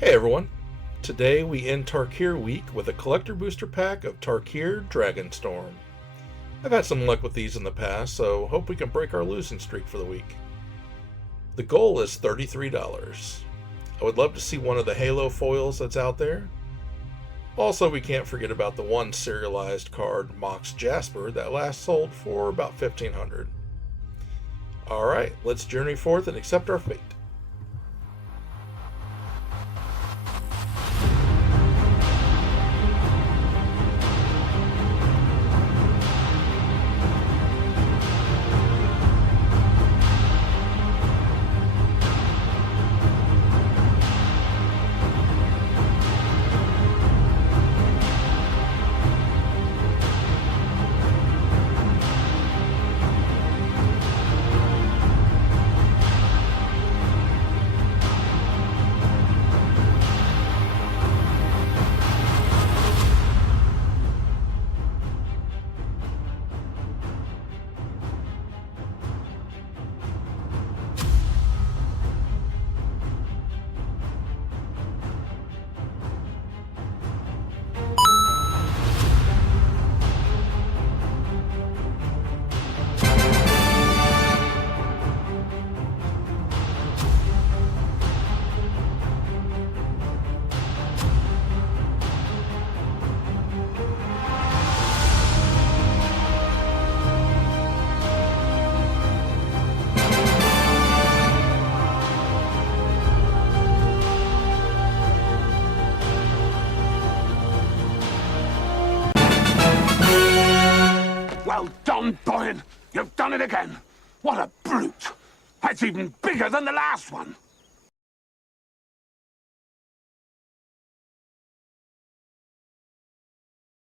Hey everyone! Today we end Tarkir week with a collector booster pack of Tarkir Dragonstorm. I've had some luck with these in the past, so hope we can break our losing streak for the week. The goal is $33. I would love to see one of the Halo foils that's out there. Also, we can't forget about the one serialized card, Mox Jasper, that last sold for about $1,500. Alright, let's journey forth and accept our fate. Well done, Boyan. You've done it again. What a brute. That's even bigger than the last one.